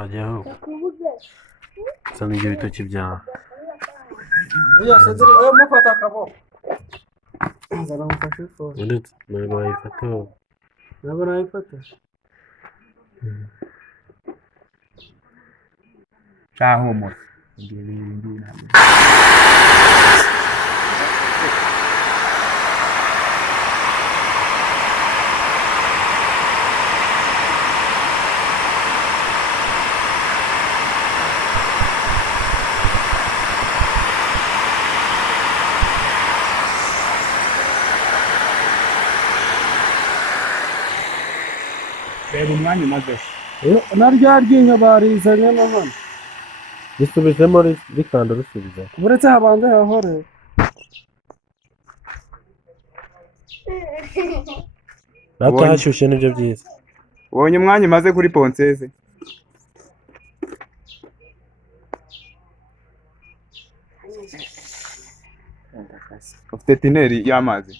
twajyaho zana ibyo bitoki byawe. Oya Cedric, oya mufata akaboko. Nzara mufashe fone. Uretse ntabwo wayifata wowe. Ntabwo nayifata. Cyahumura. Ngiye ibindi ntabwo. Reba umwanya umaze. Narya ryinyo barizanyemo hano. Risubizemo rikanda rusubiza. Uretse habanza hahore. Nata hashyushye nibyo byiza. Ubonye umwanya umaze kuri ponseze. Ufite tineri y'amazi.